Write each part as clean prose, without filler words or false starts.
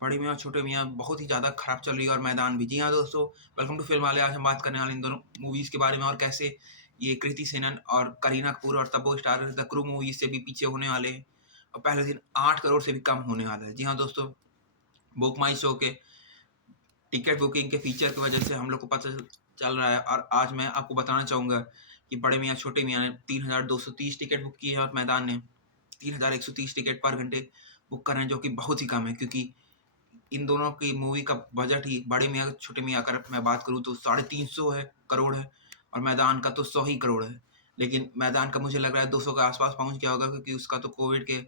बड़े मियाँ और छोटे मियाँ बहुत ही ज़्यादा खराब चल रही है और मैदान भी। जी हाँ दोस्तों, वेलकम टू फिल्म वाले। आज हम बात करने वाले इन दोनों मूवीज़ के बारे में और कैसे ये कृति सेनन और करीना कपूर और Tabu star the crew movies से भी पीछे होने वाले हैं और पहले दिन 8 करोड़ से भी कम होने वाला है। जी हाँ दोस्तों, बुक माई शो के टिकट बुकिंग के फीचर की वजह से हम लोग को पता चल रहा है और आज मैं आपको बताना चाहूँगा कि बड़े मियाँ छोटे मियाँ ने 3230 टिकट बुक की है और मैदान ने 3130 टिकट पर घंटे बुक कर रहे हैं, जो कि बहुत ही कम है क्योंकि इन दोनों की मूवी का बजट ही बड़े मियाँ छोटे मियाँ अगर मैं बात करूँ तो 350 है करोड़ है और मैदान का तो 100 ही करोड़ है। लेकिन मैदान का मुझे लग रहा है 200 के आस-पास पहुँच गया होगा क्योंकि उसका तो कोविड के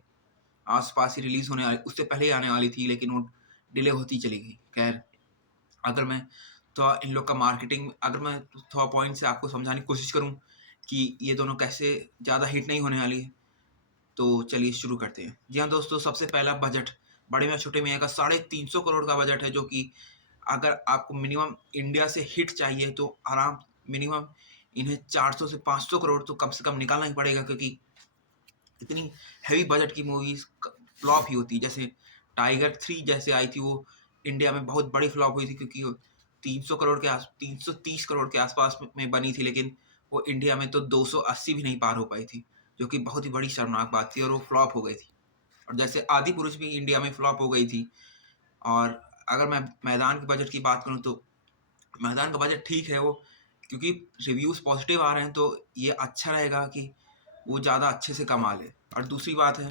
आस-पास ही रिलीज़ होने वाली, उससे पहले ही आने वाली थी लेकिन वो डिले होती चली गई। खैर, अगर मैं थोड़ा इन लोग का मार्केटिंग अगर मैं थोड़ा पॉइंट से आपको समझाने की कोशिश करूँ कि ये दोनों कैसे ज़्यादा हिट नहीं होने वाली है, तो चलिए शुरू करते हैं। जी हाँ दोस्तों, सबसे पहला बजट बड़े मियाँ छोटे मियाँ का 350 करोड़ का बजट है, जो कि अगर आपको मिनिमम इंडिया से हिट चाहिए तो आराम मिनिमम इन्हें 400 से 500 करोड़ तो कम से कम निकालना ही पड़ेगा क्योंकि इतनी हैवी बजट की मूवीज़ क फ्लॉप ही होती है। जैसे टाइगर 3 जैसे आई थी, वो इंडिया में बहुत बड़ी फ्लॉप हुई थी क्योंकि वो 300 करोड़ के आस 330 करोड़ के आस-पास में बनी थी, लेकिन वो इंडिया में तो 280 भी नहीं पार हो पाई थी, जो कि बहुत ही बड़ी शर्मनाक बात थी और वो फ्लॉप हो गई थी। और जैसे आदि-पुरुष भी इंडिया में फ्लॉप हो गई थी। और अगर मैं मैदान के बजट की बात करूँ तो मैदान का बजट ठीक है वो, क्योंकि रिव्यूज़ पॉज़िटिव आ रहे हैं तो ये अच्छा रहेगा कि वो ज़्यादा अच्छे से कमा ले। और दूसरी बात है,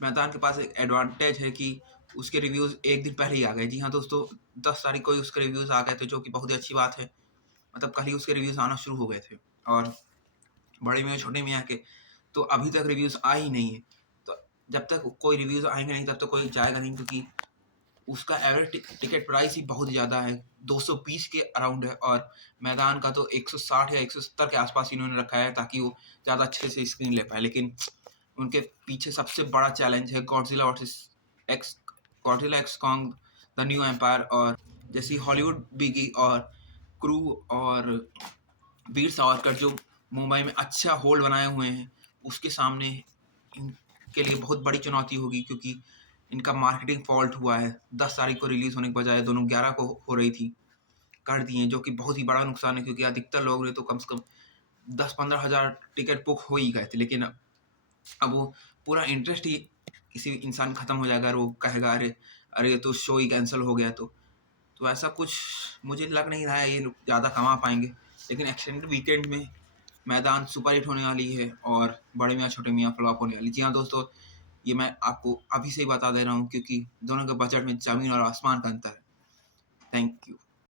मैदान के पास एक एडवांटेज है कि उसके रिव्यूज़ 1 दिन पहले ही आ गए। जी हाँ दोस्तों, 10 तारीख को ही उसके रिव्यूज़ आ गए थे, जो कि बहुत ही अच्छी बात है। मतलब कल ही उसके रिव्यूज़ आना शुरू हो गए थे और बड़े मियाँ छोटे मियाँ के तो अभी तक रिव्यूज़ आ ही नहीं है। तो जब तक कोई रिव्यूज़ आएँगे नहीं तब तक कोई जाएगा नहीं क्योंकि उसका एवरेज टिकट प्राइस ही बहुत ज़्यादा है, 220 के अराउंड है और मैदान का तो 160 या 170 के आस-पास इन्होंने रखा है ताकि वो ज़्यादा अच्छे से स्क्रीन ले पाएँ। लेकिन उनके पीछे सबसे बड़ा चैलेंज है x Godzilla x Kong the new empire और जैसी हॉलीवुड बिगी और क्रू और वीर सावरकर जो मुंबई में अच्छा होल्ड बनाए हुए हैं, उसके सामने इनके लिए बहुत बड़ी चुनौती होगी क्योंकि इनका मार्केटिंग फॉल्ट हुआ है। 10 तारीख को रिलीज़ होने के बजाय दोनों 11 को हो रही थी, कर दिए, जो कि बहुत ही बड़ा नुकसान है क्योंकि अधिकतर लोग ने तो कम से कम 10-15 हज़ार टिकट बुक हो ही गए थे। लेकिन अब वो पूरा इंटरेस्ट ही किसी इंसान खत्म हो जाएगा और वो कहेगा अरे! अरे! ये तो शो ही कैंसल हो गया तो। तो ऐसा कुछ मुझे लग नहीं रहा है ये लोग ज़्यादा कमा पाएँगे। लेकिन एक्सटेंडेड वीकेंड में मैदान सुपर हिट होने वाली है और बड़े मियाँ छोटे मियाँ फ्लॉप होने वाली है। जी हाँ दोस्तों, ये मैं आपको अभी से ही बता दे रहा हूँ क्योंकि दोनों के बजट में ज़मीन और आसमान का अंतर है। Thank you.